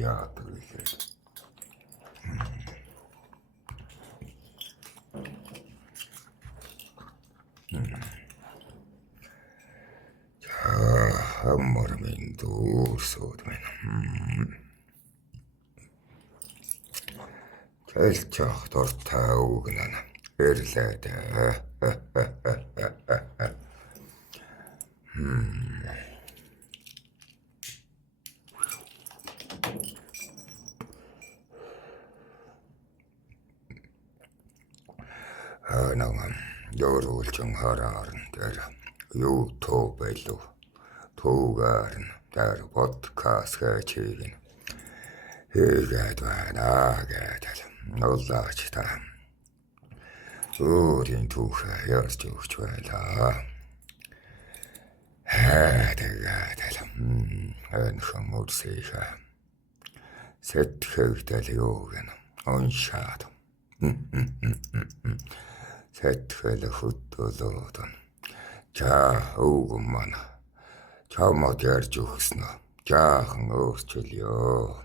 яадаг лээ. Амар минь дүүсүүд минь. Хэлж явах дуртай үг нэ. Эрлээ дээ. Наган ёруулчин хараарн дээр YouTube байлуу. Туугаар нь дээр подкаст хийгэн. Хийгээд байна гэдэг. Нуулаач та. Өөрийн түүхээ ярьж өгч байлаа. Тэгээд энэхэн үрсийхэ. Сэтгэгдэл юу гэнэ. Уншаад. Сэтгэл хөдлөлөөд. Үг маань. Чамд ярьж өгснө. Жаахан өөрчлөё.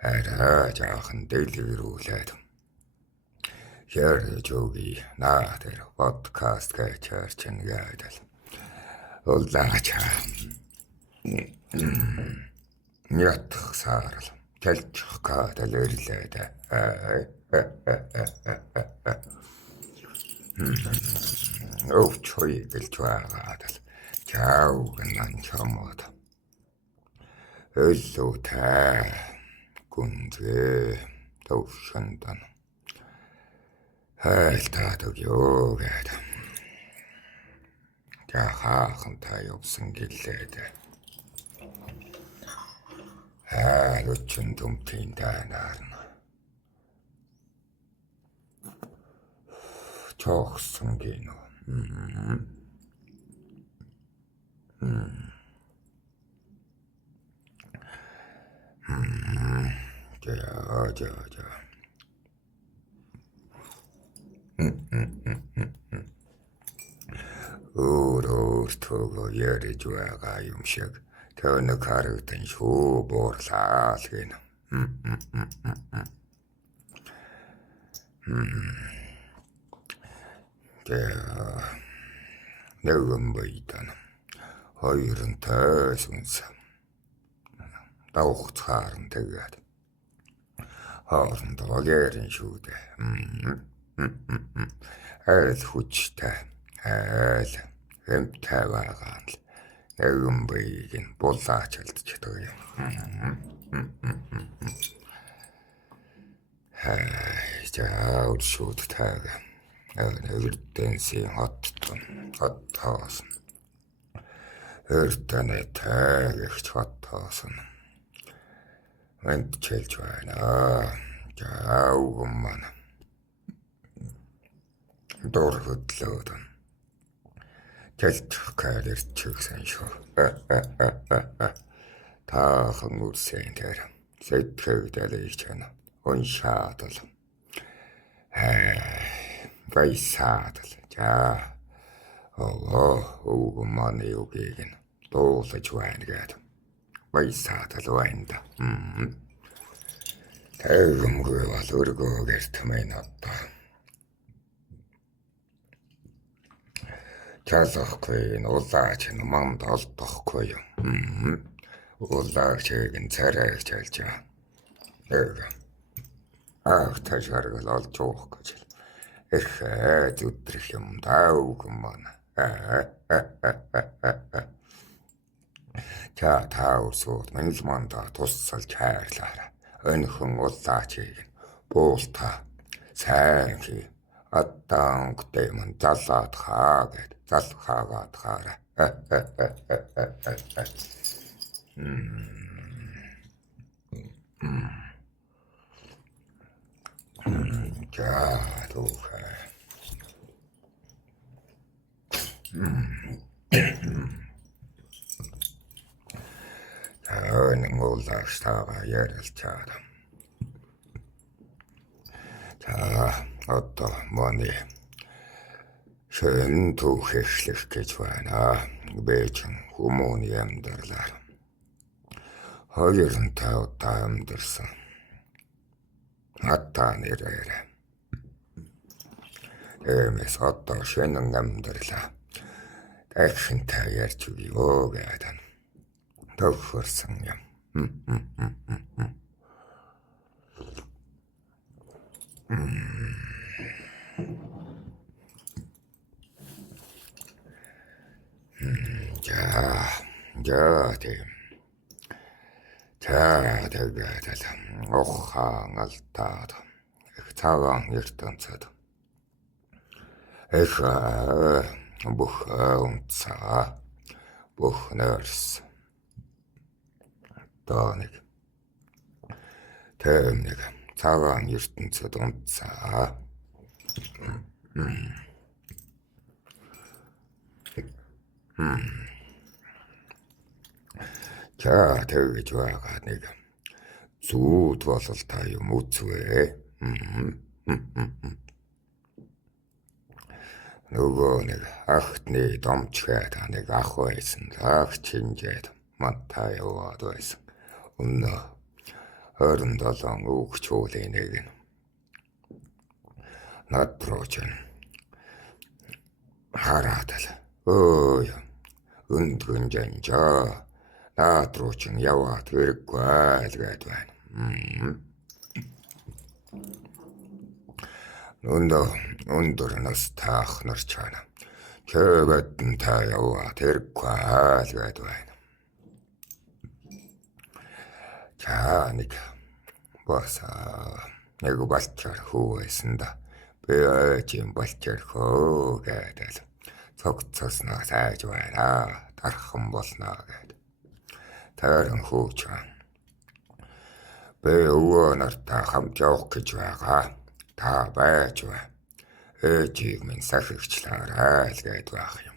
Арай жаахан дэлгэрүүлээд. Ярьж өгье. Наад подкаст гэж ярьчин гэдэг. Улаач. Ятх саарл. Тэлчих гадал ирлээд. Өвчүй гэлж байгаад л чаав гэнэн чамд. Өлөөтэй гүнзээ төвшөнтөн. Хайлтаадаг юу гэдэг. Жахаахан та явсан гэлээд. Өчөн дүмтийн данаар нь. Чохсон гинөө. За. Өөртөө ярьж байгаа юм шиг төнөг харагдан шүү буурлаа л гинэ. Нэгэн байдан хоёрынтай сүнс давхцаарн тэгээд хоорондоо ярин шүү дээ. Айл хүчтэй айл хэмтэй байгаа л нэгэн байг нь булаач алдчихдаг юм. Жаавар шууд таг. Эрдэнсийн хоттоос. Эрдэнэ тагч хоттоос. Энд чэлж байна. Жаав маань. Дор хөдлөөд. Тэлчих калэрчгсэн шүү. Таахан үрсэн дээр. Сэтгэгдэл чана. Уншаад л. Гайсаад л. За. Үг маань юу гин. Дуулаж байна гэдэг. Гайсаад л байна да. Тэгэмгүй бол өргөө гэртмэн одоо. Чалахгүй улаач нь манд олдохгүй юм. Улаач гэн царай чалж байгаа. Таш харгал олж уух гэж. Зүтрэх юм даа үг маань. Та усууд минь манда туссалж хайрлаарай. Өнөхөн улаачийг буулта сайн хий. Атаангтэй мань залаад хаа гэд залхаагаад хаарай. Нэг уулаач таага ярилцаад. За одоо манай шин түүх эхлэх гэж байна. Бээжин хүмүүний амьдралаар 250 удаа амьдэрсэн. Надаа нэрээр. Эмээс одоо шинэн амьдралаа дахинтай ярьж өгье гэдэг. Төвхөрсөн юм. Тийм. Тэгээд ухаан алдаад их цагаан ертөнцөд их бүх унцаа бүх нэрс тааник тэмник цагаан ертөнцөд унцаа тэгж байгаа нэг зүуд болол та юм үзвэ. Нөгөө нэг ахтны домчгээд нэг ах байсан. Ах чинжээд мантаа яваад байсан. Өнөө 27 өгч уулын нэг нь над руу ч хараад л ой өндгөн жанжаа над руу ч яваад хэрэггүй л гээд байна. Өндөр нас таах нар чана. Чөөгөдөн та яваад хэрэггүй л гээд байна. За нэг баса нэг балчаар хөөсөн да. Би чим балчаар хөө гэдэг. Цогцосноо сайж байна. Тархан болно гэдэг. Тэрэн хөөч. Би өвөө нартай хамт явах гэж байгаа. Та байж бай. Ээжийг минь сахигчлаарай л гээд байх юм.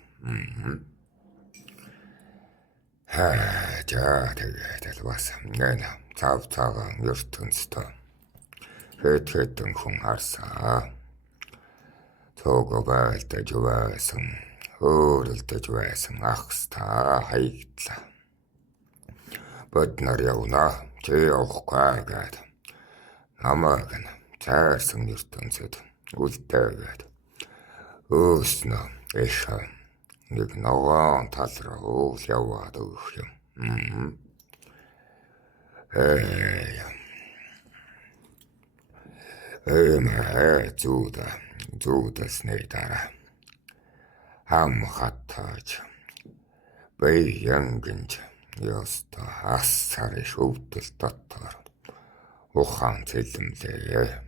Тэгээд бас нэг цав цагаан ертөнцтэй хэдэн хүн харсаа. Цоого байлдаж байсан, хөөрөлдөж байсан ахстаа хаягдлаа. Бид нар явна, чи явахгүй гээд намайг нь цаарсан ертөнцөд үлдээгээд өөснө их нэг ногоон тал руу яваад өгөх юм. Зүүдсний дараа хам хатааж баянгинж ёсто ассар их өвдөл дотор ухаан цэлэмлээ.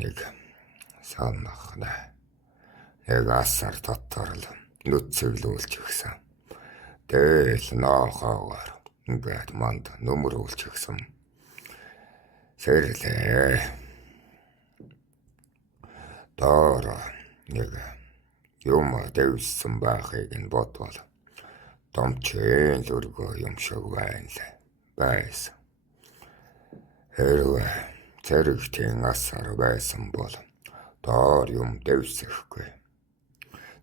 Нэг санахна. Нэг ассар дотор л нүцэглүүлж өгсөн. Дээл нохоогоор ингээд манд нөмрүүлж өгсөн. Сэрлээ. Доор нэг юм дэвсэн байхыг нь бодвол домчийн лөргөө юм шиг байсан. Хэрвээ зэрэгтийн асар байсан бол доор юм дэвсэхгүй.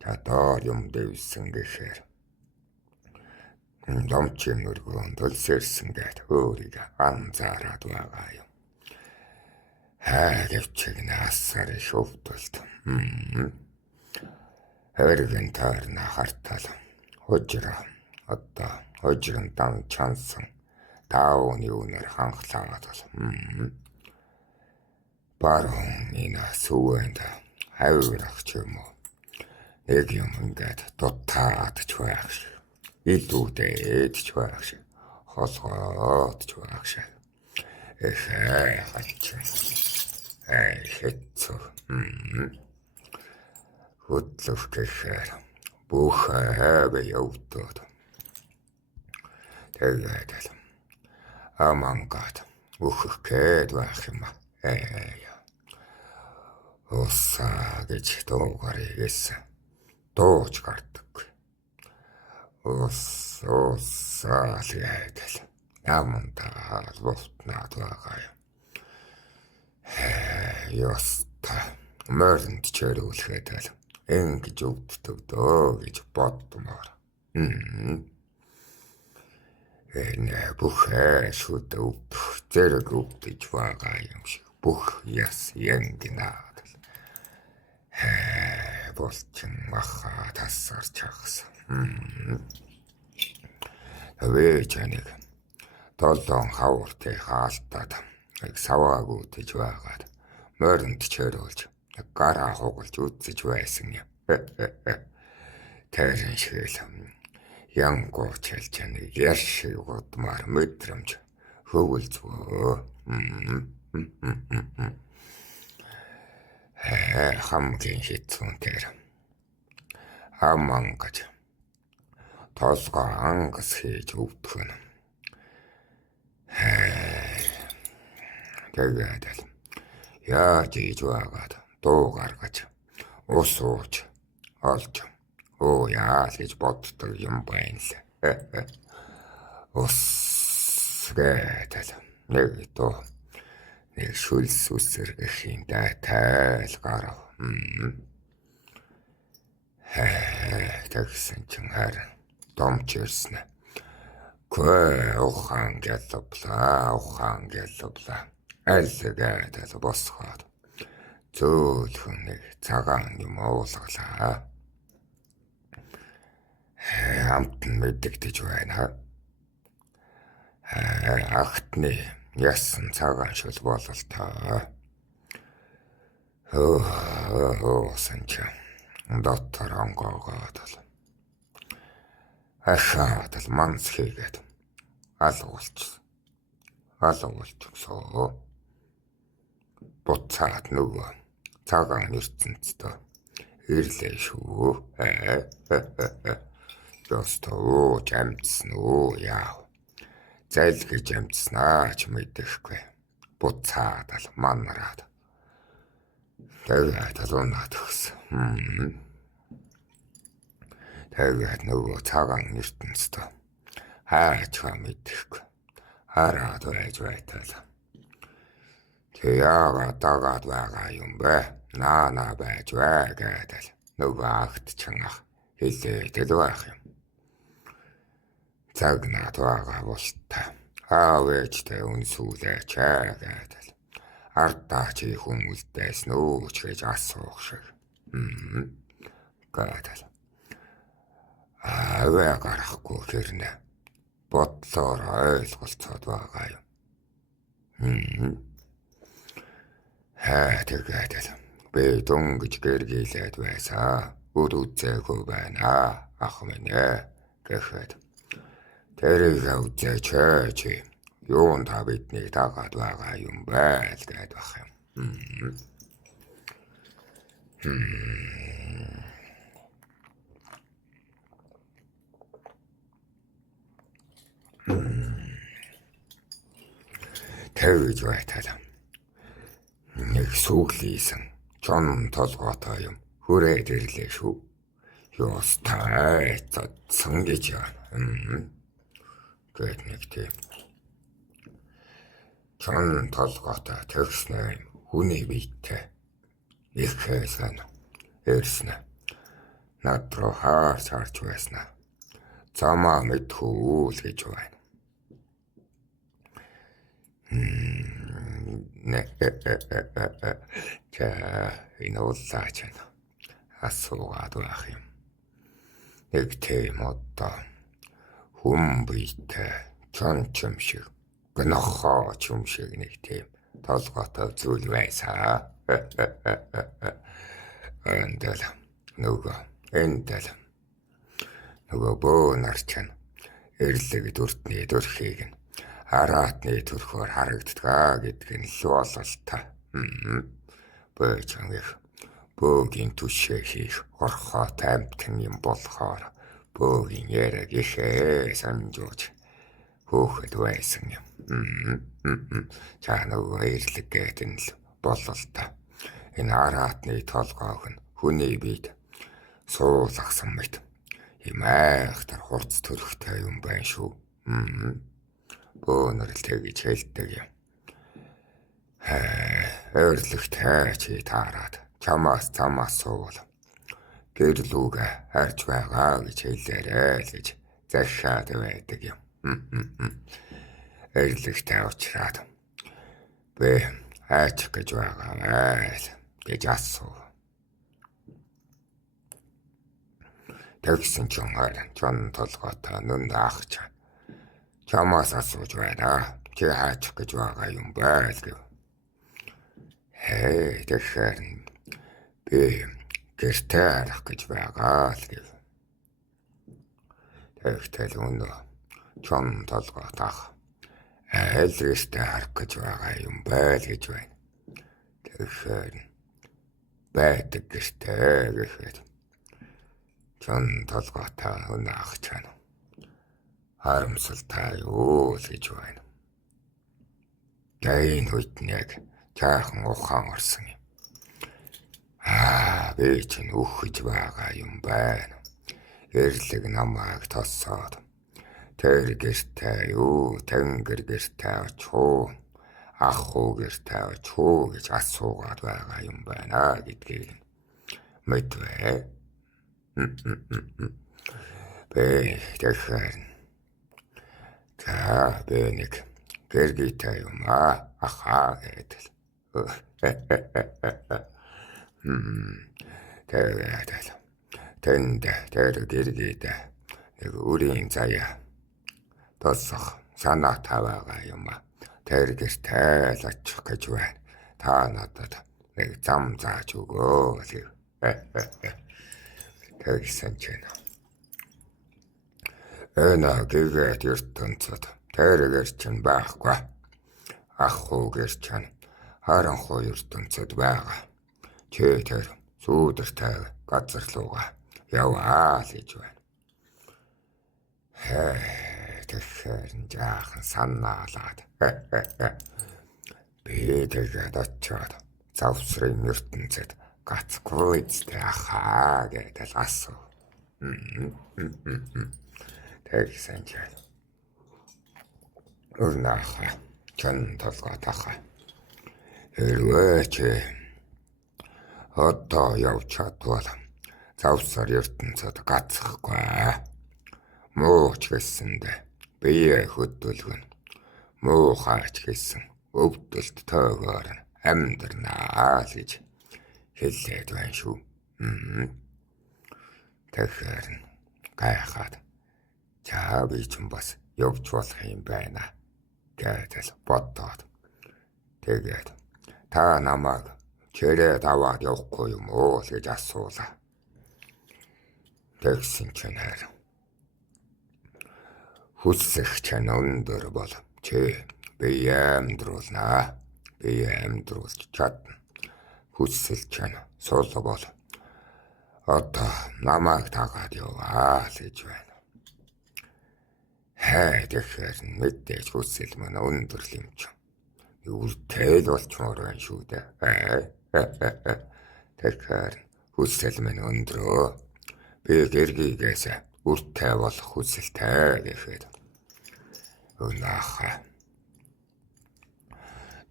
За доор юм дэвсэн гэхээр домчийн лөргөөнд өлсөрсөн гэдэг өөрийг анзаараад байгаа юм. Гэвчиг асар их өвдөлт. Хэргэн таарна хартал хожирын дан чансан тауны үнэр ханхлаад бол баруун энэ сүүнд хавирах ч юм уу нэг юм ингээд дутаад ч байх шиг илүүдээд ч байх шиг холгоод ч байх шиг хэцүү хөдлөх гэхээр бүх явдод тэгээд амангат өөхөх гээд байх юм. Уссаа гэж дуугаар игээсэн. Дууж гардаггүй. Уссаа л ядал. Ямантаа луфтнаад байгаа юм. Ёста. Мөрөнд чөрүүлэхэд л ингэж өвддөг дөө гэж боддмоор. Энэ бүх шүд өвдөх зэрэг өвдөж байгаа юм шиг бүх яс янгинаад болчин маха тасарч хагсан. Вэчаник толон хавртай хаалтаад саваагүйдэж байгаад мөрөнд чөрүүлж гараа хугалж үдсэж байсан юм. Тэрэн шиг янгоо чалчаны яшиг удмаар мэдрэмж хөвөлцвөө. Хамгийн хэцүү тэр амангаж толгой ангас хийж өвдөх нь. Тэгээд л яаж ийж байгаад дуу гаргаж ус ууж олж яа гэж боддог юм байна л. Ус гэдэг нэг дуу нэг шүлс үсэр гэхийн тайл гарав. Тэгсэн чин харин домч ирсэн. Ухаан гэлвлаа. Аль гэдэг босгоод зөөлхөн нэг цагаан юм уулгалаа. Амт нь мэддэгдэж байна. Ахтны ясан цагаан шул бололтой. Санча доктор онгоогоод л ашаад л манс хийгээд алгуулчихсоо. Буцаад нөгөө цагаан ертөнцтэй ирлээ шүү. Ёстой жамдсан уу яав. Зайлгэж амтснаа ч мэдэхгүй. Буцаад л манараад. Тэгээд л унаад өгсөн. Тэгээд нөгөө цагаан ертөнцтэй хаач мэдэхгүй. Хараад байж байтал. Яагаад дагаад байгаа юм бэ? Наана байж байгаад л нөгөө агт чанга хэлээд л байх юм. Цагнаад байгаа болтой. Аав ээжтэй үнсүүлээч гэдэг л. Ардаа чи хүмүүстээс нөөч гэж асуух шиг. Гэдэг л. Аваа гарахгүй хэрнэ. Бодлоор ойлголцоод байгаа юм. Тэгээд л. Би дөнгөж гэргийлээд байсан. Үр үзээгүй байна. Ах минь гэхэд. Тэрийг үзээч чи. Юун та бидний дагаад байгаа юм бэ л гээд байх юм. Тэгж байтал. Нэг сүглийсэн чон толгоотой юм хүрээд ирлээ шүү. Ёстай цадсан гэж байна. Гэт нэг тийм чон толгоотой тэгснэ хүний биетэй ихээсэн эрснэ. Над руу харж байснаа. Замаа мэдхүү л гэж байна. Энэ уллаач нь асуугаад байх юм. Нэг тийм одоо хүм биетэй чон чим шиг гнохоо чим шиг нэг тийм толгоотой зүйл байсан. Эндэл нөгөө бөө нарчна эрлэг дүртний дүрхийг нь хараатны төрхөөр харагддаг гэдг нь л бололтой. Бөөчөнгөх бөөгийн түшээ хийх орхоо таймтан юм болохоор бөөгийн яраг ихээ санжууж хөөхөд байсан юм. Чаа нөгөө эрлэг гэдэг нь л бололтой. Энэ араатны толгойг нь хүний биед суулгасан мэт ийм айхтар хурц төрхтэй юм байна шүү. Бөөнөр л тэгж хэлдэг юм. Ойрлогтой чи таарад чамаас суул. Гэрлүүгээ харж байгаа гэж хэлээрэй л гэж захиад байдаг юм. Ойрлогтой уучраад би хайчих гэж байгаа л гэж асуу. Тэгсэн ч харин чон толгойтой нүн ахч чамаас асууж байна. Чи хайчих гэж байгаа юм байл гэв. Тэгэхээр би гэртээ харах гэж байгаа л гэв. Тэгтэл өнөө чон толгой тах айл гэртээ харах гэж байгаа юм байл гэж байна. Тэгэхээр байдаг гэртээ гэхэд чон толгойтой өнөө ах чана харамсалтай юу л гэж байна. Дэйн хүйтнэг чаахан ухаан орсон юм. Би чинь үхэж байгаа юм байна. Эрлэг намайг тоссоод тэр гэртээ юу тэнгэр гэртээ очуу ах уу гэртээ очуу гэж асуугаад байгаа юм байна гэдгийг мэдвэ. Тэгэхээр би нэг гэргитэй юм ахаа гэдэг. Тэгээд тэнд тэр гэргийд нэг үрийн заяа тосох санаа таваага юм. Тэр гэртээ л очих гэж байна. Та надад нэг зам зааж өгөө. Тэгсэн чинь энэ гэгээд ертөнцөд тэр гэр чинь байхгүй. Ах уу гэр чинь харанхуй ертөнцөд байгаа. Чи тэр сүүдэртэй газар руугаа яваа л гэж байна. Тэгэхээр жаахан санаалаад би тэгээд очиод завсрын ертөнцөд гацгүй зтэй ахаа гэдэг асуу. Тэгсэн чинь өрнөөхө чон толгой тахаа. Хэрвээ чи одоо явж чадвал завсар ертөнцөд гацхгүй. Муу ч гэсэндээ бие хөдөлгөн муу хаач гэсэн өвдөлт тоогоор амьдрнаа л гэж хэлээд байна шүү. Тэгэхээр гайхаад за би ч бас явж болох юм байна гэдэл бодоод тэгээд та намайг чирээд аваад явахгүй юм уу гэж асуулаа. Тэгсэн чинь хүсэх чинь өндөр бол чи би амьдруулнаа. Би амьдруулж чадна. Хүсэл чинь сул бол одоо намайг тагаад яваа л гэж байна. Тэгэхээр мэдээж хүсэл мань өндөр юм чинь. Үртэл болчмоор байна шүү дээ. Тэгэхээр хүсэл мань өндрөө. Би гэргийгээс үртэй болох хүсэлтэй гэхэд өнөөхө.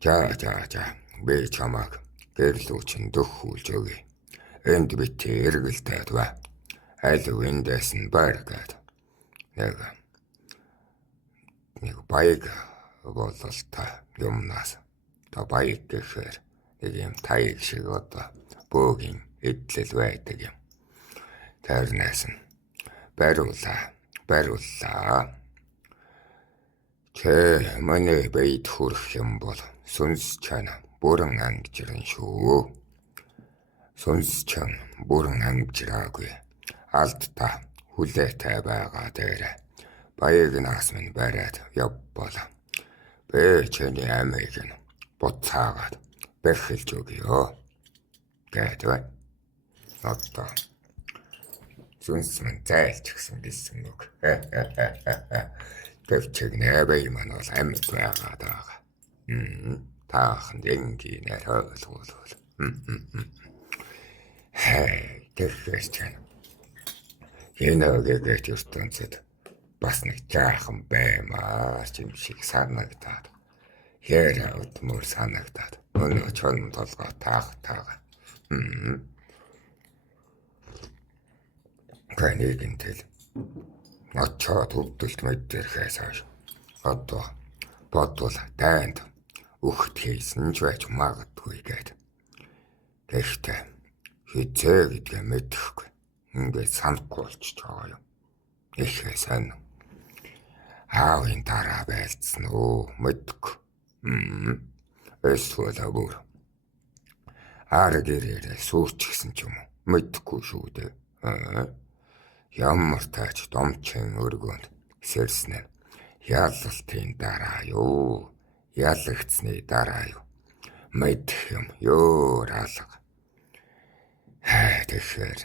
За би чамайг гэрлүү чинь дөхүүлж өгье. Энд бит эргэлдээд ба. Аль эндээс нь бар гэд. Нэг баяг бололтой юмнаас. Та баяг гэхээр нэг юм таяг шиг одоо бөөгийн эдлэл байдаг юм. Тэрнээс нь бариуллаа. Чи манай бейд хүрэх юм бол сүнс чана бүрэн ангижран шүү. Сүнс чан бүрэн ангижраагүй. Алдта хүлээтэй байгаа дээр баягнаас минь бариад явбал. Би чиний амийг нь буцаагаад бэхэлж өгье. Гэдэг. Одоо сүнс минь зайлч гэсэн үг. Гэвчиг нэ маань бол амьд байгаад байгаа. Тааханд энгийнээр ойлгуул. Тэгэхээр ч энэгээд ертөнцид бас нэг жаахан баймаар юм шиг санагдаад яриа өдмөр санагдаад өнөө чон толгой таага. Канигэнтэл очоод өвдөлт мэдэрхээс хойш одоо бодвол дайнд үхт хийсэн ч байж магадгүй гээд. Гэхдээ хизээ гэдгээ мэдэхгүй. Ингээд санахгүй болчихж байгаа юм. Ихээ сайн. Аавын дараа байлцсан уу мэдгүй. Эсвэл бүр ар гэрээрээ сүүрчихсэн ч юм уу мэдгүй шүү дээ. Ямар тач домчин өргөнд сэрснэ. Ялалтын дараа юу? Ялагдсны дараа юу? Мэдэх юм ёор алга. Тэгэхээр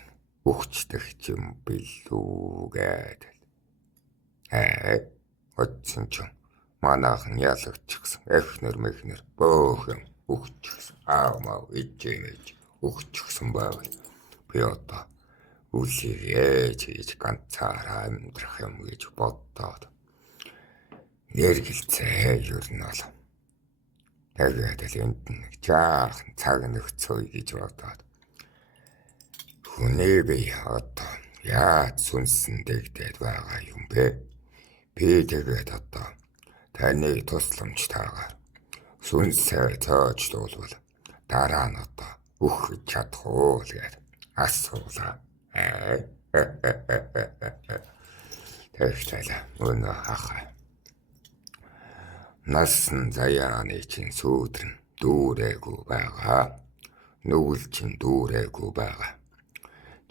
үхчдэх юм билүү гэдэг. Отсон ч манайхан ялагдчихсан. Эхнэр мэхнэр бөөх юм үхчихсэн. Аамаа ичээж үхчихсэн байвал би одоо үлийг ээж хийж ганцаараа амьдрах юм гэж боддоод нэргэлцээ ер нь бол. Тэгээд л энд нэг жаахан цаг нөхцөө гэж бодоод хүний бие одоо яаж сүнсэн дэгдээд байгаа юм бэ? Би тэгээд одоо таны тусламжтайгаар сүнсээ цаачлуулвал дараа нь одоо үхэж чадах уу гэж асуулаа. Тэгвэл өнөө хахаа. Насан заяаны чинь сүүдрэн дүүрээгүй байгаа. Нүгэл чинь дүүрээгүй байгаа.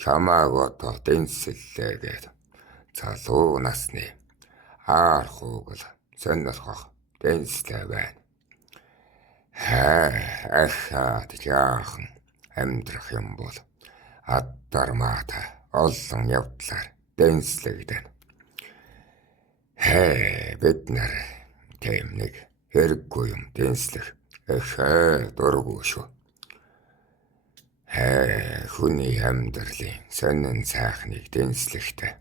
Чамааг одоо дэнсэллээгээд залуу насны аархуугл сонирхох дэнслээ байна. Ахаад жаахан амьдрах юм бол аддармаата олон явдлаар дэнслэгдэн. Бид нар тийм нэг хэрэггүй юм дэнслэх дургүй шүү. Хүний амьдралын сонин сайхныг дэнслэхтэй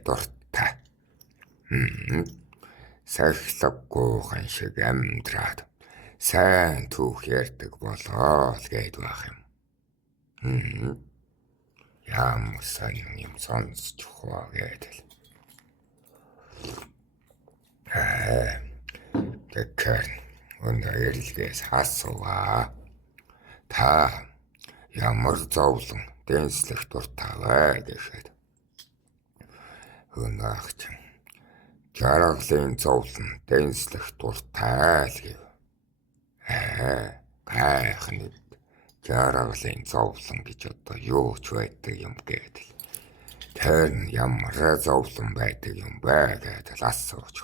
дуртай. Сахилгүйхан шиг амьдраад сайн түүх ярьдаг болоо л гээд байх юм. Ямар сонин юм сонсч ухаа гэдэл. Тэгэхээр өнөө ярилгээс асууа. Та ямар зовлон дэнслэх дуртай вэ гэхэд өнөө агч жаргалын зовлон дэнслэх дуртай л гэв. Гайхны жаргалын зовлон гэж одоо юу ч байдаг юм гэдэл. Тэр нь ямар зовлон байдаг юм бэ гэдэл асууж.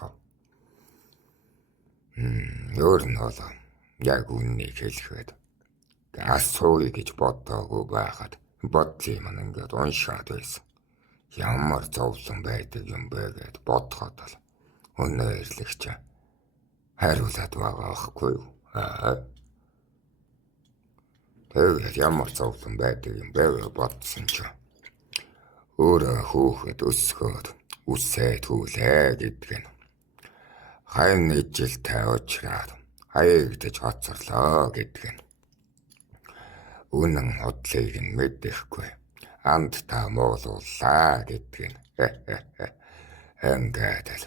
Өөр нь бол яг үннийг хэлэхэд асууя гэж бодоогүй байхад бодлын маань ингээд уншаад байсан. Ямар зовлон байдаг юм бэ гэд бодоход л өнөө ирлэгч хариулаад байгаа байхгүй юу? Тэгээд ямар зовлон байдаг юм бэ бодсон ч өөрөө хүүхэд өсгөөд үсээ түлээ гэдэг нь хайн ижilтэй уучраад хаягдаж хоцорлоо гэдэг нь үнэн худлыг нь мэдэхгүй анд та муулууллаа гэдэг нь ингээд л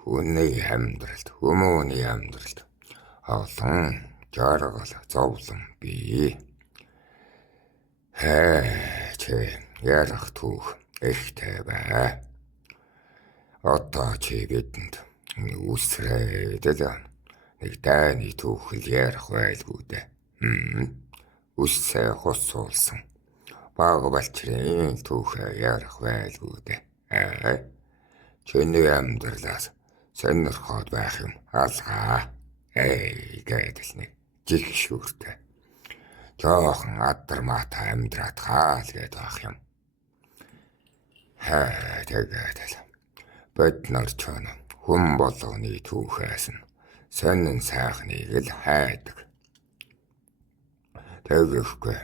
хүний амьдралд хүмүүний амьдралд олон жаргал зовлон бий. Чи ярах түүх ихтэй бай. Одоо чи бидэнд үсрээд л нэг дайны түүхэл ярих байлгүй дээ. Үсээ хосуулсан баг балчрын түүхээ ярих байлгүй дээ. Чиний амьдралаас сонирхоод байх юм алгаа. Гэдэл нэг жиг шүүртэй. Жоохон аддармаатай амьдраад хаал гээд байх юм. Тэгээд л бид нар ч хүн болгоны түүхээс нь сонин сайхныг л хайдаг. Тэгэхгүй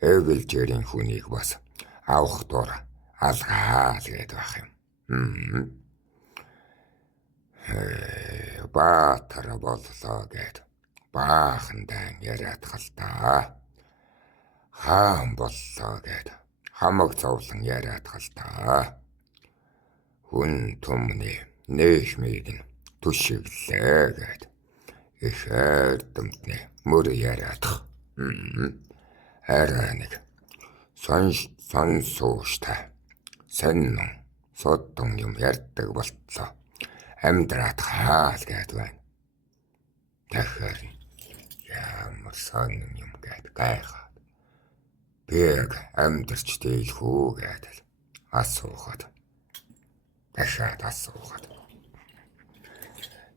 эгэлжэрийн хүнийг бас авах дур алгаа л гээд байх юм. Баатар боллоо гэд баахандан яриад халтаа. Хаан боллоо гэд хамаг зовлон яриад халтаа. Хүн түмний нээхмийг нь түшиглээ гэд их эрдэмтний мөр яриадах. Арай нэг сонсууштай сонин содон юм ярьдаг болтлоо. Амьдраад хаал гэд байна. Тэгэхээр ямар сонин юм гэд гайхаад бэг амьдрч дийлхүү гэдэл асуухад дахиад асуухад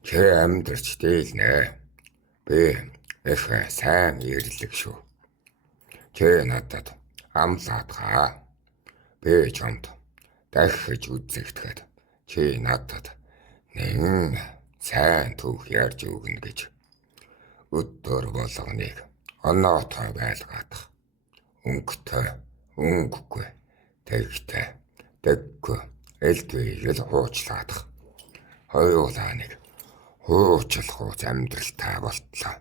чи амьдрч дийлнэ. Би их сайн ирлэг шүү. Чи надад амлаад хаа. Би чамд дахиж үзэгдэхэд чи надад нэг сайн түүх ярьж өгнө гэж өдөр болгоныг оноотой байлгаадах. Өнгөтэй, өнгөгүй, тэгтэй, дэггүй, элдвийг л хуучлагадах. Хоёулаа нэг хуучлах амьдралтай болтлоо.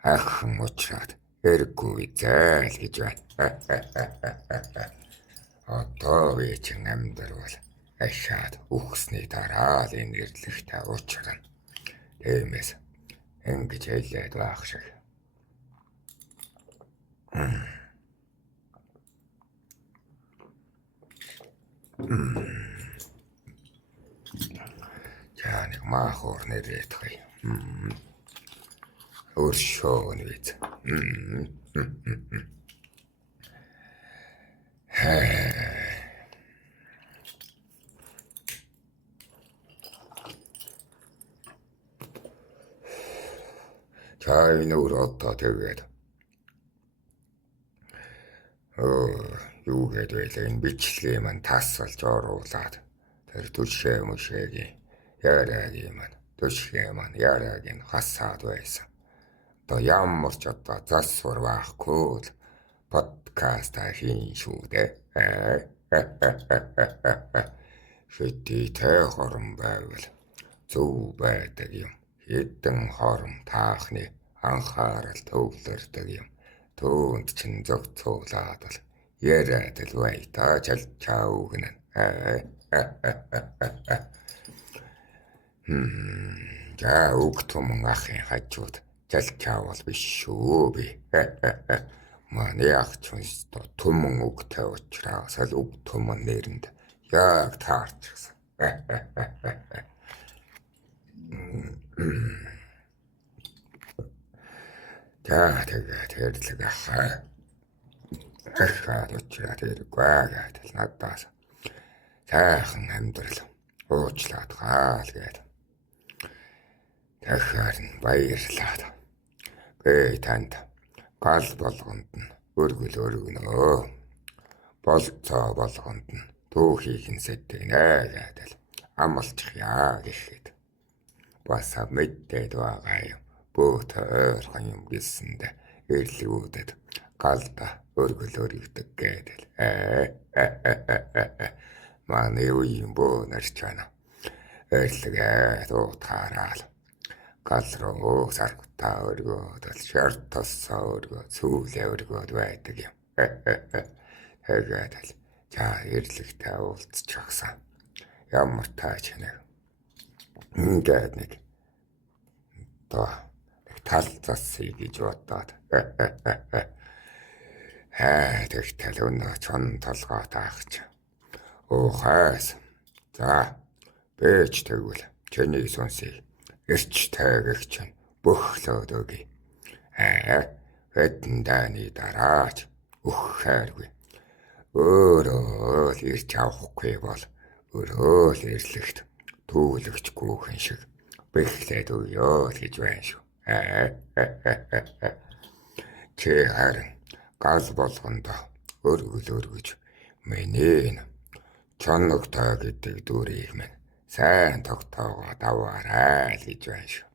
Ахын уучраад эрггүй зээл гэж байна. Одоо би чин амьдрал ашаад үхсний дараа л энэ ирлэгтэй уучрана. Тиймээс ингэж хэлээд байх шиг. За нэг маахуур нэрээд хай. Өршөө нэвэз. Чай нөр одоо тэгээд юу гэдэг вэ? Энэ бичлэгээ маань таасалж оруулаад тэр түшээ мөшөөгийн яриагийн маань түшээ маань яриагийн хасаад байсан. Одоо ямар ч одоо засвар байхгүй л подкаст хийн шүү дээ. Хэдийтэй хорон байвал зөв байдаг юм. Хэдэн хорон таахны анхаарал төвлөрдөг юм. Түүнд чин зогцуулаад л яриад л бай та чалчааугнан. За үг түмэн ахын хажууд чалчаавал биш шүү би. Манай ах чүнс түмэн үгтэй учраас л үг түмэн нэрэнд яг таарчихсан. За тэгээд хэрлэг ахаа. Ахаад уучраад иргүй гэдэл надаас сайхан амьдрал уучлаад хаал гээд. Тэгэхээр баярлаад би танд гал болгонд нь өргөл өргөнөө. Болцоо болгонд нь түүхийг нь сэтгэнэ гэдэл амлчихъя гэхэд бас мэдээд байгаа юм. Бөт ойрхон юм гэлсэндэ ирлгүүдэд галда өргөл өргөдөг гэдэл. Манай үеийн бөө нарч байна. Эрлэгээ дуутаараа гал руу саргатаа өргөөд шарт тоссоо өргөө сүүлээ өргөөд байдаг юм. Тэгээд л за ирлэгтэй уулзчихсан. Ямар тааж нэг ингээд нэг тоо тал засъя гэж бодоод тэгтэл өнөө чон толгой таагч. Хайс. За бэж тэгвэл чиний сонсъя. Ирч тайгч бөхлөөд өгье. Хэдэн дааны дараач өөх хайргүй. Өөрөө л ирч авахгүй бол өөрөө л ирлэгт түүлэгчгүй хэн шиг бэхлээд өгье гэж байна шүү. Чи харин гал болгондоо өргөл өргөж миний чоногтой гэдэг дүрийг минь сайн тогтоогоод аваарай л гэж байна шүү.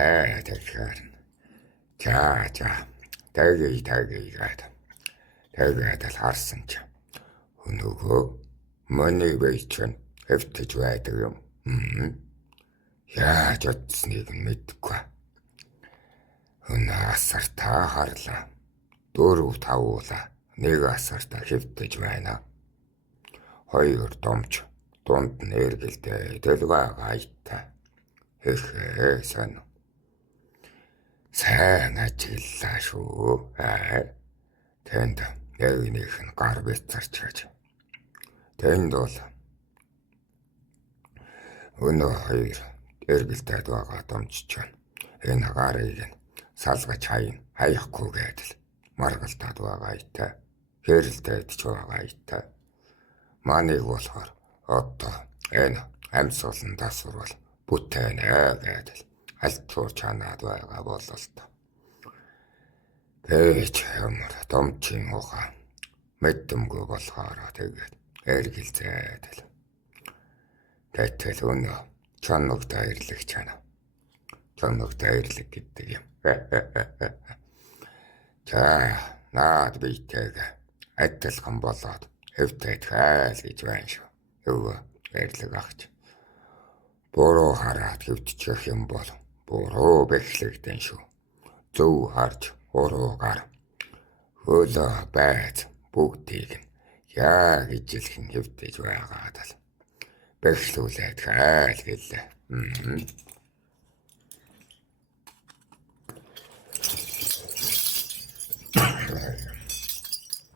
Тэгэхээр за таги гээд тэгээд л харсан ч өнөөгөө моны бийчэн хэвтэж байдаг юм. Яаж утсныг нь мэдэхгүй. Өнөө асартаа харлаа. 4-5 уулаа нэг асартаа хэвтэж байна. 2 домч дунд нь эргэлдээ дэлбэг айтай. Эхээ сайн ажиллаа шүү. Тэнд нэгнийх нь гар бицарч гэж. Тэнд бол өнөө 2 эргэлдээд байгаа домч чинь энэ гарыг нь салгаж хаяхгүй гэдэл маргалтаад байгаа айтай. Хэрэлдээд ч байгаа айтай. Манайг болохоор одоо энэ амьсгалан тасвар бүтээнэ гэдэл альтуур чанаад байгаа бололтой. Тэгэж ямар домчин ухаан мэддэмгүй болохоор тэгээд эргэлзээдэл. Гэтэл өнөө чанагтаа ирлэг чана. Чанагтаа ирлэг гэдэг юм. За наад бийтэйг адилхан болоод хэвтээд хайл гэж байна шүү. Өвөө ирлэг агч. Буруу хараад хэвтчих юм бол буруу бэхлэгдэн шүү. Зөв харж уруугаар хөлөө байц бүгдийг нь яг ижилхэн хэвтэж байгаад л бэхлүүлээд хайл гэлээ.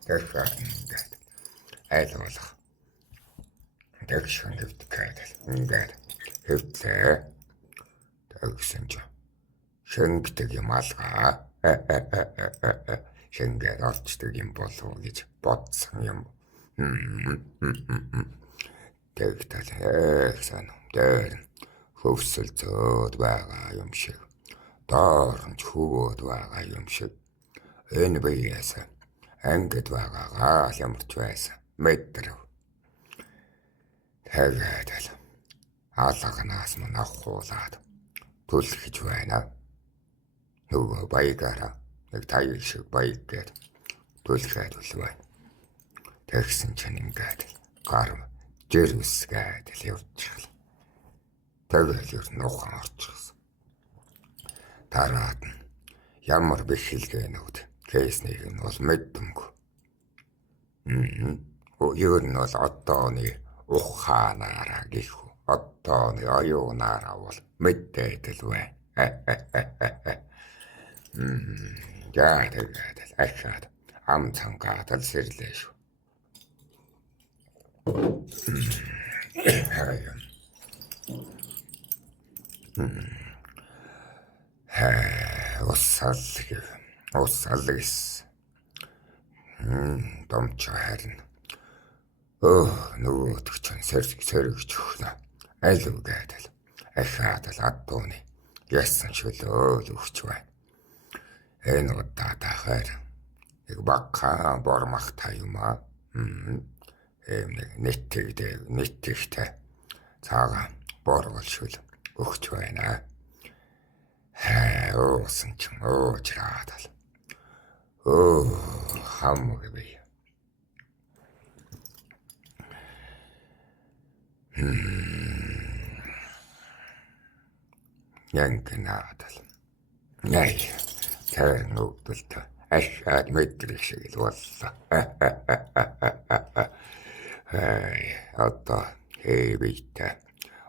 Тэгэхээр ингээд айл болох. Тэгшэн хэвтэх гэдэг ингээд хэвтлээ. Тэгсэн ч шэнгдэг юм алгаа. Шэнгээд олчдаг юм болов гэж бодсон юм. Тэгтэл санам дээр хөвсөл зөөд байгаа юм шиг. Доор нь хөвөөд байгаа юм шиг. Энэ биеэс ангид байгаагаа ямарч байсан мэдрэв. Тэгээд л алганаас мань авахуулаад түлхэж байна. Нөгөө баягаараа нэг таяг шиг баяг гээд түлхээд байна. Тэгсэн чинь ингээд гар жирвсгээд л явчихлаа. Тэгэл ер нь ухаан орчихсон. Дараад нь ямар бэхэлгээ нүд кейснийг нь бол мэддэмгүй. Ер нь бол одооны ухаанаараа гэх үү. Одооны оюунаараа бол мэдээд л байна. Яа тэгээд ахаад ам цангаад л сэрлээ шүү. Усал гис. Домч харин. Нөгөөдөг чинь сэргэж өгнө. Аль үгээдэл. Ахаад л адууны ясан шөлөө л өгч байна. Энэ удаатахаар нэг бакха бормахтай юм аа. Нийтэгтэй цаагаа боргол шүл өгч байна. Уусан ч уучраад л. Хамаг бий. Янкнаадал. Яй. Тэр нүгдэлт ахаад мэдрэх шиг л боллоо. Одоо бийтэй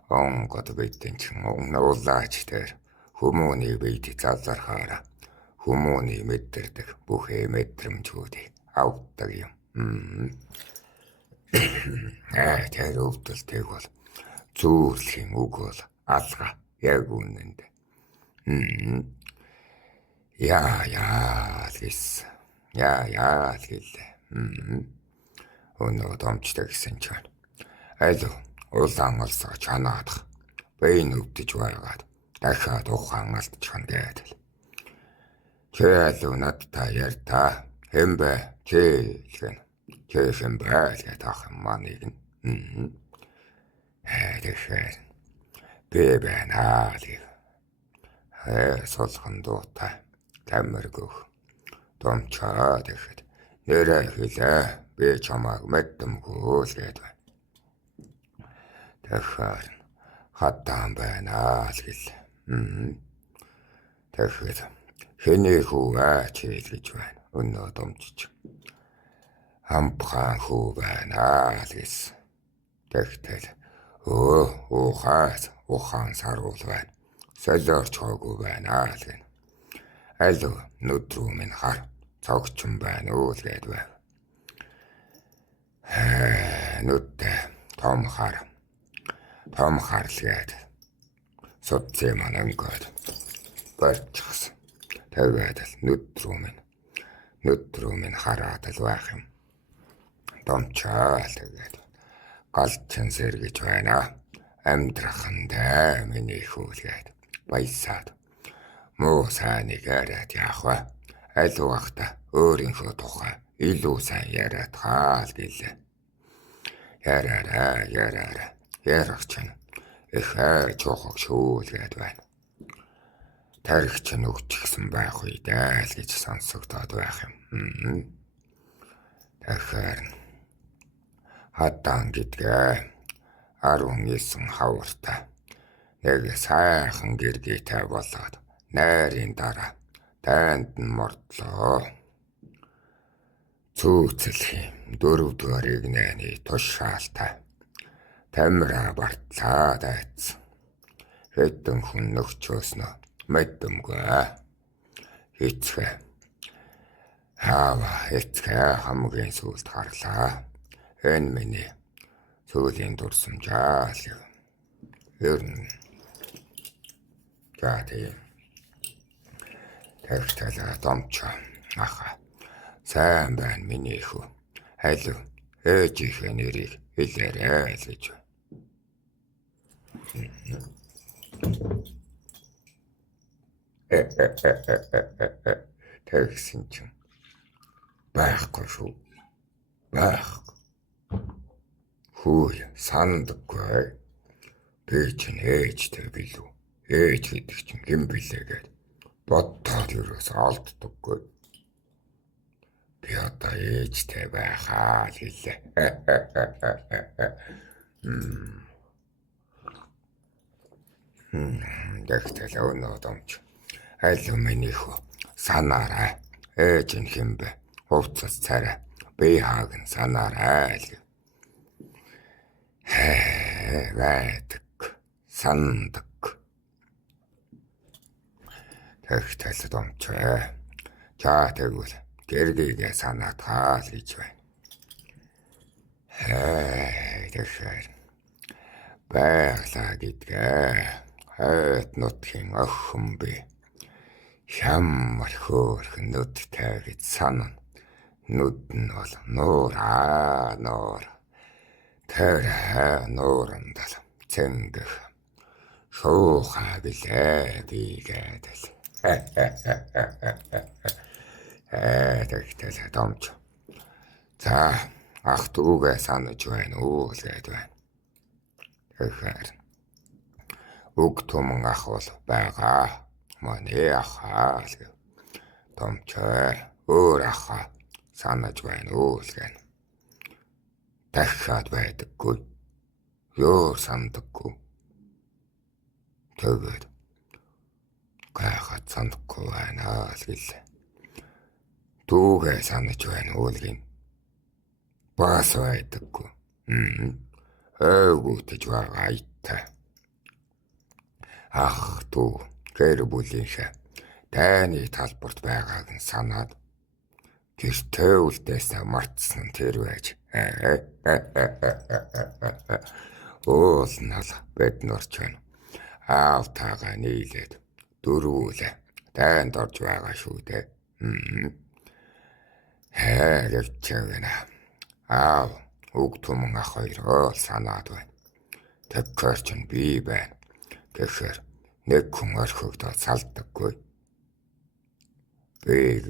онгод бийтэй чинь уулаач дээр хүмүүний бийт залархаараа хүмүүний мэдэрдэг бүхэ мэдрэмжүүдийг авдаг юм. Тэр өвдөлтийг бол зүүрлийн үг бол алга яг үнэнд. Яа л гэлээ. Өнөө домчтой гэсэн чинь аль улаан олсоо чанаадах байн өвдөж байгаад дахиад ухаан алдчихна гэдэг. Чи аль надтай ярьтаа хэм бэ чи хэм бэ гэдэг ах маныг нь. Тэгэхээр би байна л. Сулхан дуутай тамиргөх томчоо тэгэхэд нэрэ хэлээ би чамайг мэддэмгүй л гээд байна. Тэгэхээр хатаан байна л гэлээ. Тэгэхээр хэний хүү аач хэл гэж байна. Өнөө домчиж. Амбхан хүү байна л гэсэн. Тэгтэл ухаан саруул байна. Солиорч хоогүй байна л гэнэ. Аль нүдрүү минь хар цогчин байна уу л гээд байна. Нүдтэй том хар л гээд судцээ маань өнгөд барьчихсан. Тэгээд л нүдрүү минь хараад л байх юм. Домчоо л тэгээд галчин сэргэж байна. Амьдрахандаа миний хүүлгээд баясаад муу сайныг яриад яах вэ? Аль угаахта өөрийнхөө тухай илүү сайн яриад хаал гэлээ. Яраарай. Ярах чинь их чухал шүүлгээд байна. Тарих чинь өгчихсэн байх үедээ л гэж сонсогдоод байх юм. Тэгэхээр хатаан гэдгээ 19 хавартай нэг сайхан гэргийтэй болоод найрын дараа танд нь мордлоо. Цүүцлэх 4-р игнэний тушаалтай тамира бартлаа дайц. Хэдэн хүн нөхчөөснө мэддэмгүй. Эцгээ хамгийн сүүлд харлаа. Энэ миний сүүлийн дурсамжаа л юм. Ер нь тийм. Тэгтэл домчоо аха. Сайн байна миний хүү. Алив ээжийнхээ нэрийг хэлээрэй л гэж. Тэгсэн чинь байхгүй шүү. Байхгүй. Хөөе сандаггүй. Би чинь ээжтэй билүү. Ээж гэдэг чинь хэн билээ гээд бодтоод юуроос олддоггүй. Би одоо ээжтэй байхаа л хэлээ. Тэгтэл өнөө домч. Аль миний хөө санаарай. Ээж нь хэн бэ? Хувцас царай. Би хааг нь санаарай л. Байдаг. Сандаг. Тэгтэл домч. За тэгвэл гэргийгээ санаад хаал гэж байна. Тэгэхээр байглаа гэдгээ хайд нутгийн охин би ямар хөөрхөн нүдтэй гэж санана. Нүд нь бол нуур. Тэр нуурандал цэнгэх шуухаа билээ бигээд л. Тэгтэл домч. За ах дүүгээ санаж байна уу л гээд байна. Тэгэхээр уг түмэн ах бол байгаа. Манай ахаа л гэв. Домч өөр ахаа санаж байна уу л гээд. Дахиад байдаггүй. Ёо сандаггүй. Тэгээд гайхаад сандаггүй байна л гэлээ. Дүүгээ санаж байна уу л гин. Бас байдаггүй. Ээгүүтэж байгаа айтай. Ах дүү гэр бүлийнхээ дайны талбарт байгааг нь санаад гэртээ үлдээсээ мартсан тэр байж. Уул нал бед норч байна. Аав тагаа нийлээд дөрвүүлээ дайнд орж байгаа шүү дээ. Гэвчэвэнэ. Аав уг түмэн ах хоёроо санаад байна. Тэгэхээр ч би байна. Тэгэхээр нэг хүн орхигдоод салдаггүй. Би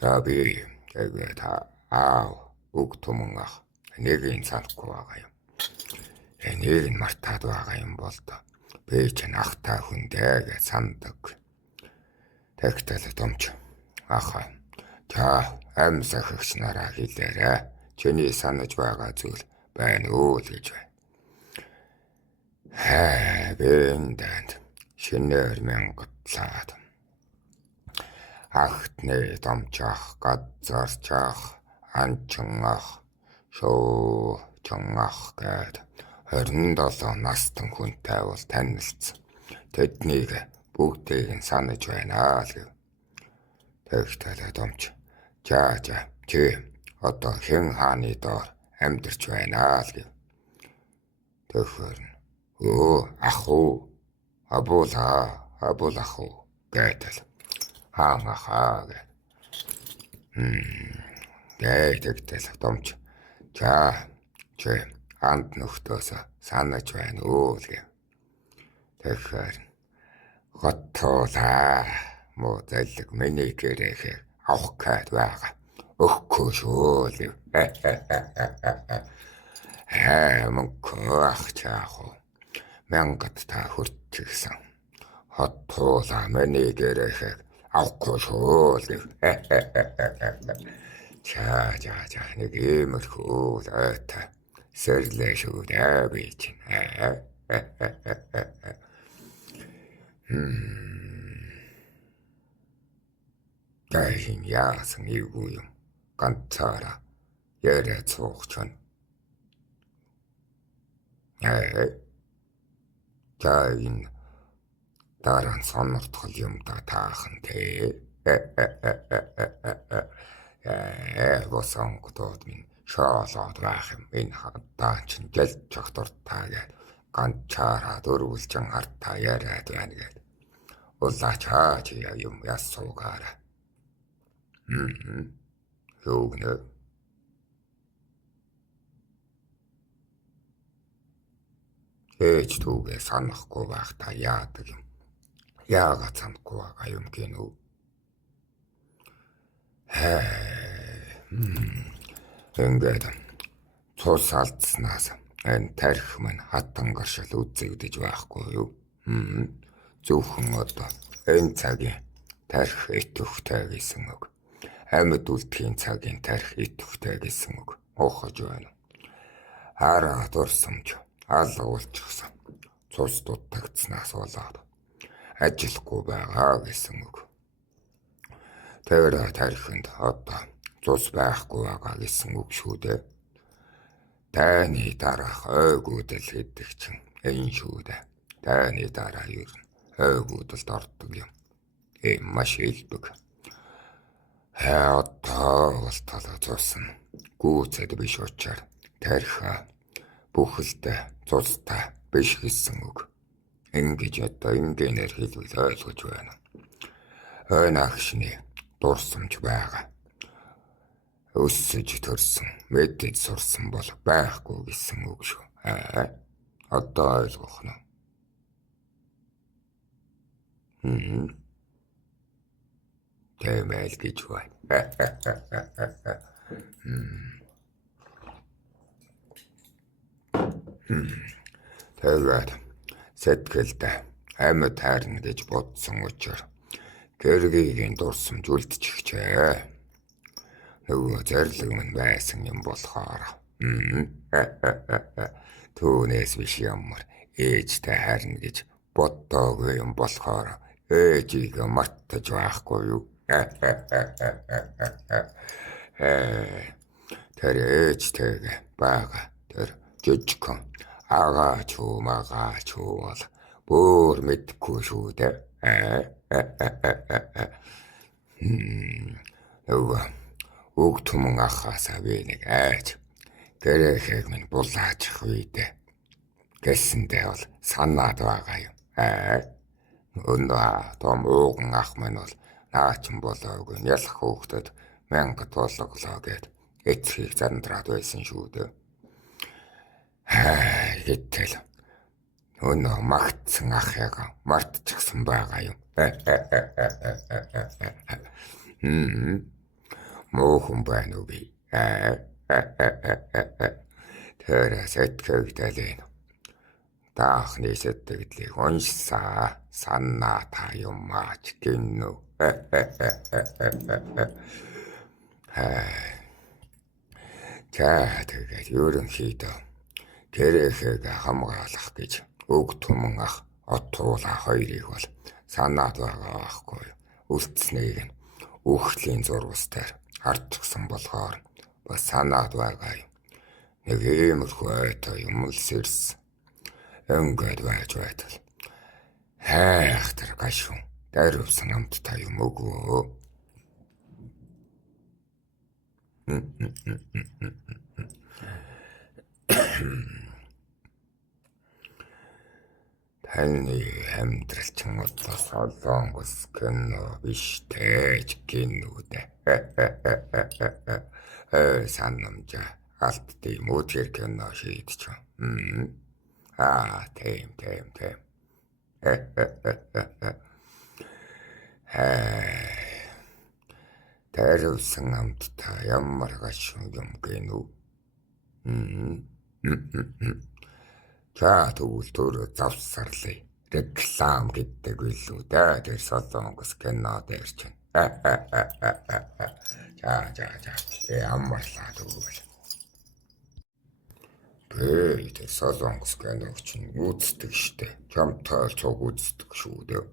тэгээд аав уг түмэн ах нэг нь санахгүй байгаа юм. Энийг нь мартаад байгаа юм бол Би чинь ахтай хүндээ гэж сандаг. Тэгтэл томч аха та амь сахигч нараа хэлээрэ. Чиний санаж байгаа зүйл байна уу л гэж байна. Бэндэнд шинээр мянгатлаад ахтны томчах гадзарчах анчингах шоочонгах гэд 27 настан хүнтэй бол танилцсан. Тэднийг бүгдийг нь санаж байна л гэв. Тэгтэл томч за чи одоо хэн хааны доор амьдарч байна л гэв. Тэгэхээр ах уу абул ах уу гэдэл хаанахаа гэв. Тэгтэл томч за чи анд нөхдөөс санаж байна уу л гэв. Тэгэхээр готтуулаа муу зэлэг миний гэрээхээ авах гээд байгаа. Өгөхгүй шүү л гэв. Мөнхөө ах чаах уу. Мянгат та хүрчихсэн. Хоттуулаа миний гэрээхээ авахгүй шүү л гэв. За нэг иймэрхүү лайтай сэрлээ шүү дээ би чинь. Дайhin яасан юу юм ганцаараа яриа цуугч байна. За энэ дараа нь сонирхол юм да таахан тий. Босонгодод минь шоолоод байх юм. Энэ хадаа чинь гэлж чогтор таагаад ганцаараа дөрвөлжин хартаа яриад байна гэд. Улаач хаач юм яссуугаараа. Юугнэ. Ээж түүгээ санахгүй байх та яадаг юм. Яагаад санахгүй байгаа юм гинүү. Ингээд цус алдснаас энэ тарих минь хатан гаршил үзэгдэж байхгүй юу. Зөвхөн одоо энэ цагийн тарих идэвхтэй гэсэн үг. Амьд үлдэхийн цагийн тарих идэвхтэй гэсэн үг. Ухаж байна. Хараа дурсамж алга болчихсон. Цус дутагдсанаас болоод ажиллахгүй байгаа гэсэн үг. Тэр тарихынд одоо цус байхгүй байгаа гэсэн үг шүү дээ. Таны дараах ойгуудл гэдэг чинь энэ шүү дээ. Таны дараа юу ойгуудалд ордог юм. Маш илбэг. Одоо бол талаа цус нь гүйцэд биш учраас тарих бүхэлдээ цустай биш гэсэн үг. Ингэж одоо ингээнээр хэлвэл ойлгож байна. Энэ агшны дурсамж байгаа. Өссөж төрсөн, мэдэж сурсан бол байхгүй гэсэн үг шүү. Одоо ойлгох нь. Тэмэл гэж байна. Тэгээд сэтгэлд амьд хайрна гэж бодсон учраас гэргийн дурсамж үлдчихжээ. Нөгөө зарлиг минь байсан юм болохоор. Түүнээс биш ямар ээжтэй хайрна гэж боддоогүй юм болохоор ээжийг мартаж байхгүй юу. Тэр ээжтэйгээ бага тэр жижигхэн агаач уу магаач уу бол бүр мэдхгүй шүү дээ. Нөгөө үг түмэн ахаасаа би нэг айж гэрээхийг минь булаачих үедээ гэсэндээ бол санаад байгаа юм. Өнөө том ууган ах минь бол наачин болоогүй ялах хүүхдэд мянгад бологлоо гэд эцгийг зандраад байсан шүү дээ. Гэтэл өнөө магтсан ахыгаа мартчихсан байгаа юм. Муухан байна уу би? Тэр сэтгэгдэл таахны сэтгэлийг уншсаа санаа та юмаач гинүү. За тэгээд ерөнхийдөө тэрэхэг хамгаалах гэж өг түмэн ах отуула хоёрыг бол санаад байгаа байхгүй юу. Үлдснийг нь үхлийн зурвастаар хардчихсан болохоор бас санаад байгаа юм. Нэг иймэрхүү ойтой юм л сэрсэн. Ингээд байж байтал хайхтар гашуун даривсан амттай юм өгөө. Таны амьдрал чинь одоо солонгос кино биш тэж кинод. Санамжаа алт тийм үгээр кино шийдэж байна. Тийм. Даривсан амттай ямар гашуун юм гинүү. За тэгвэл түрүү завсарлаа. Реклам гэдэг билүү дээ. Тэр солонгос кино дээр чинь. За. Ямарлаа тэгвэл. Тэр солонгос киног чинь үздэг штэ. Чамтай цог үздэг шүү дээ.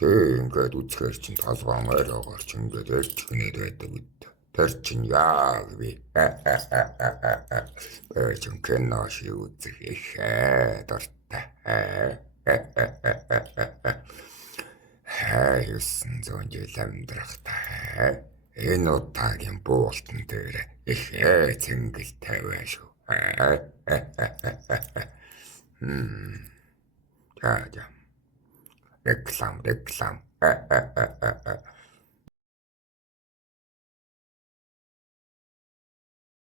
Ингээд үзэхэр чинь толгоон ойрогоор чинь ингээд ярьж гинэд байдаг үт. Тэр чинь яаг би. Чинь кино шиг үзэх ихээ дуртай. Юусэн зүүн жил амьдрах та. Энэ удаагийн буултан дээр ихээ цэнгэл тавиа шүү. За. Реклам.